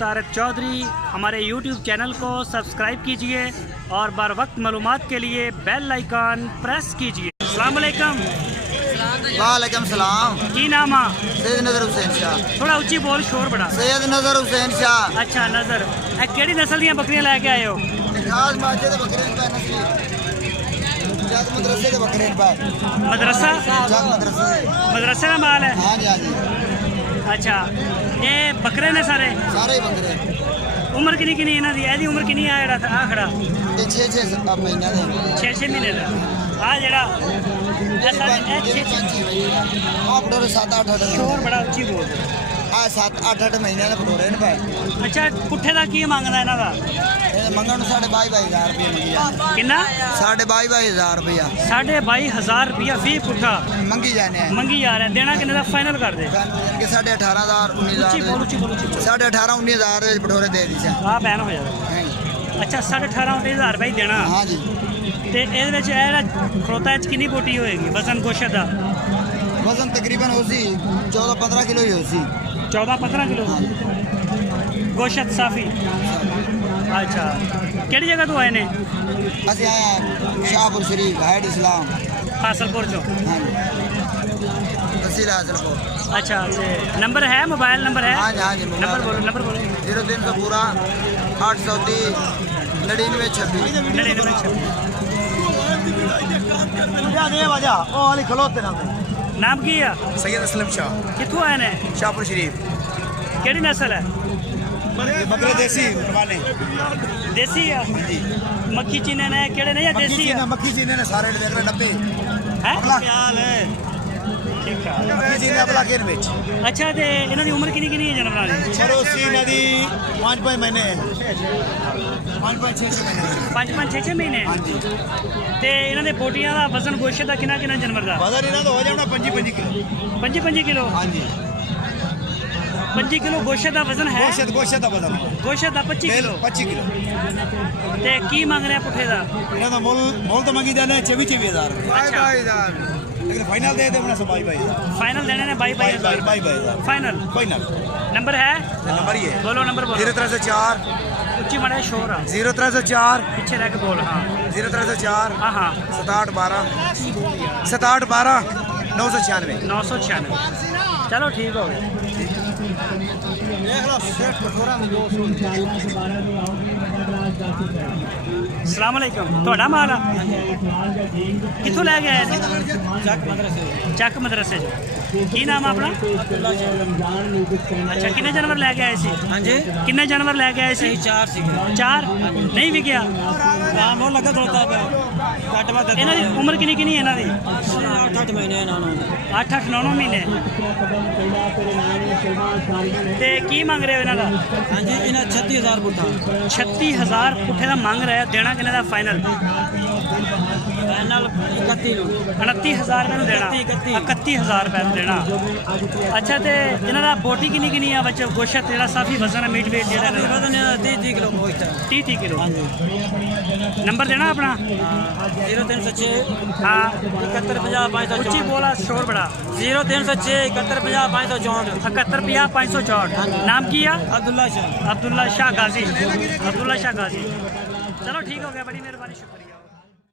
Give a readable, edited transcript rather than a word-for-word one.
तारक चौधरी। हमारे YouTube channel को subscribe कीजिए और बर वक्त मालूमात के लिए बेल आइकन प्रेस कीजिए। अस्सलाम वालेकुम। वालेकुम सलाम। की नाम आ? सैयद नजर हुसैन शाह। थोड़ा उच्ची बोल, शोर बड़ा। सैयद नजर हुसैन शाह। अच्छा नजर, केड़ी नस्ल दी बकरियां लैके आए हो? खास माजे दे बकरे ने पाए नस्ली जग मदरसे दे बकरे ने पाए। मदरसा जग मदरसे का माल है। हां जी हां जी। अच्छा, ये बकरे ने सारे सारे ही बकरे उम्र किन्नी किन्नी इन्हां दी? एदी उम्र किन्नी आ जेड़ा आ खड़ा? ते 6 महीना दे 6 महीने दा। आ जेड़ा ऐसा आप डोरे 7-8 शोर बड़ा उच्ची बोल। आ 7-8 महीने दे डोरे ने पाए। अच्छा, पुट्ठे दा की मंगदा इन्हां दा? मंगण 22,000 रुपये मंगी जाने। किन्ना? 22,000 रुपया। 22,500 रुपया फी पुट्ठा मंगी जाने हैं। मंगी जा रहे हैं। देना किन्ने दा फाइनल कर दे? 18,500 उच्ची बोल, उच्ची बोल, उच्ची बोल। 18,500 19,000 बटोरे दे दी आ बैन हो जाएगा। अच्छा, 18,500 रुपये देना। हाँ जी। ਤੇ ਇਹਦੇ ਵਿੱਚ ਇਹ ਖਲੋਤਾ ਚ ਕਿੰਨੀ ਬੋਟੀ ਹੋਏਗੀ ਵਜ਼ਨ ਗੋਸ਼ਤ ਦਾ? वजन तकरीबन होसी 14-15 किलो ही होसी। 14-15 किलो ਗੋਸ਼ਤ ਸਾਫੀ। अच्छा, ਕਿਹੜੀ ਜਗ੍ਹਾ ਤੋਂ ਆਏ ਨੇ? ਅਸੀਂ ਆਇਆ ਸ਼ਾਹਪੁਰ ਸ਼ਰੀਫ ਹੈਡ ਇਸਲਾਮ ਹਾਸਲਪੁਰ ਚੋਂ। हाँ जी तहसील हासिलपुर। अच्छा, ਤੇ ਨੰਬਰ ਹੈ? ਮੋਬਾਈਲ ਨੰਬਰ ਹੈ? हाँ जी हाँ जी। ਨੰਬਰ ਬੋਲੋ, ਨੰਬਰ ਬੋਲੋ। 0300 पूरा 830 9926 9926। ओ वाली खलोते ना। ਨਾਮ ਕੀ ਆ? सैयद असलम शाह ਕਿੱਥੋਂ ਆਏ ਨੇ? शाहपुर शरीफ। ਕਿਹੜੀ ਨਸਲ ਹੈ? बकरे देसी कुर्बानी ਦੇਸੀ ਆ? जी। ਮੱਖੀ ਚੀਨੇ ਨੇ ਕਿਹੜੇ ਨੇ ਜਾਂ ਦੇਸੀ ਆ? मक्खी सीने ने सारे देख रहे 90 ਹੈ? अगला ख्याल है। ਠੀਕ ਆ। मक्खी सीने अगला केर ਵਿੱਚ। ਅੱਛਾ, ਤੇ ਇਹਨਾਂ ਦੀ ਉਮਰ ਕਿੰਨੀ ਕਿੰਨੀ ਹੈ ਜਾਨਵਰਾਂ ਦੀ? छरोसी नदी 5-5 महीने 5-6 महीने। 5-6 ਮਹੀਨੇ। हाँ जी। ਤੇ ਇਹਨਾਂ ਦੇ ਬੋਟੀਆਂ ਦਾ ਵਜ਼ਨ ਗੋਸ਼ਤ ਦਾ ਕਿੰਨਾ ਕਿੰਨਾ ਜਾਨਵਰ ਦਾ? वजन इन्हां ਦਾ ਹੋ ਜਾਣਾ 25 किलो। 25 ਕਿਲੋ। हाँ जी। 25 ਕਿਲੋ ਗੋਸ਼ਤ ਦਾ ਵਜ਼ਨ ਹੈ। गोश्त ਦਾ ਵਜ਼ਨ ਗੋਸ਼ਤ ਦਾ 25 ਕਿਲੋ। 25 किलो। ਤੇ ਕੀ ਮੰਗ ਰਿਹਾ ਪੁੱਠੇ ਦਾ? ਇਹਨਾਂ ਦਾ ਮੁੱਲ ਤਾਂ ਮੰਗੀ ਜਾਂਦੇ 24,000। ਅੱਛਾ, 22,000 ਲੇਕਿਨ ਫਾਈਨਲ ਦੇ ਦੇ ਬਣਾ 22,000। ਫਾਈਨਲ ਦੇਣੇ ਨੇ 22,000। 22,000 ਫਾਈਨਲ ਫਾਈਨਲ। ਨੰਬਰ ਹੈ? ਨੰਬਰ ਹੀ ਹੈ। ਬੋਲੋ, ਨੰਬਰ ਬੋਲੋ। 0304 ਉੱਚੀ ਮਾੜਾ ਸ਼ੋਰ ਆ, 0304 ਪਿੱਛੇ ਰਹਿ ਕੇ ਬੋਲ। ਹਾਂ 0304 ਹਾਂ ਹਾਂ। 6712 6712 996। 996। ਚਲੋ ਠੀਕ ਹੋ ਗਿਆ। अस्सलाम वालेकुम। ਤੁਹਾਡਾ ਮਾਲ ਆ? ਕਿੱਥੋਂ ਲੈ ਕੇ ਆਏ ਸੀ? ਚੱਕ ਮਦਰਸੇ ਚੋਂ। ਕੀ ਨਾਮ ਆ ਆਪਣਾ? ਅੱਛਾ, ਕਿੰਨੇ ਜਾਨਵਰ ਲੈ ਕੇ ਆਏ ਸੀ? ਹਾਂਜੀ, ਕਿੰਨੇ ਜਾਨਵਰ ਲੈ ਕੇ ਆਏ ਸੀ? 4 ਸੀਗੇ। 4 ਨਹੀਂ ਵਿਕਿਆ? ਨਾਮ ਉਹ ਲੱਗਾ ਖਲੋਤਾ ਪਿਆ ਘੱਟ ਵੱਧ। ਇਹਨਾਂ ਦੀ ਉਮਰ ਕਿੰਨੀ ਕਿੰਨੀ ਹੈ ਇਹਨਾਂ ਦੀ? 8-8 ਮਹੀਨੇ ਇਹਨਾਂ ਨੂੰ। 8-8 9 ਮਹੀਨੇ। ਤੇ ਕੀ ਮੰਗ ਰਹੇ ਹੋ ਇਹਨਾਂ ਦਾ? ਹਾਂਜੀ, ਇਹਨਾਂ 36,000 ਪੁੱਠਾ। 36,000 ਪੁੱਠੇ ਦਾ ਮੰਗ ਰਿਹਾ। ਦੇਣਾ ਕਿੰਨੇ ਦਾ ਫਾਈਨਲ? ਫਾਈਨਲ 31 ਨੂੰ। 29,000 ਰੁਪਏ ਨੂੰ ਦੇਣਾ। 31,000 ਰੁਪਏ ਨੂੰ ਦੇਣਾ। ਅੱਛਾ, ਤੇ ਇਹਨਾਂ ਦਾ ਬੋਟੀ ਕਿੰਨੀ ਕਿੰਨੀ ਆ ਵਿੱਚ ਗੋਸ਼ਤ ਜਿਹੜਾ ਸਾਫੀ ਵਜ਼ਨ ਹੈ, ਮੀਟ ਵੇਟ ਜਿਹੜਾ ਇਹਨਾਂ ਦਾ? ਵਜ਼ਨ 30 ਕਿਲੋ ਹੋਇਆ। 30 ਕਿਲੋ। ਹਾਂਜੀ। ਨੰਬਰ ਦੇਣਾ ਆਪਣਾ? 0306 ਹਾਂ 71 50 564। ਉੱਚੀ ਬੋਲਾ, ਸ਼ੋਰ ਬੜਾ। 0306 71 50 564। 71 50 564। ਨਾਮ ਕੀ ਆ? अब्दुल्ला शाह। अब्दुल्ला शाह गाजी। अब्दुल्ला शाह गाजी। चलो ठीक हो गया, बड़ी मेहरबानी, शुक्रिया।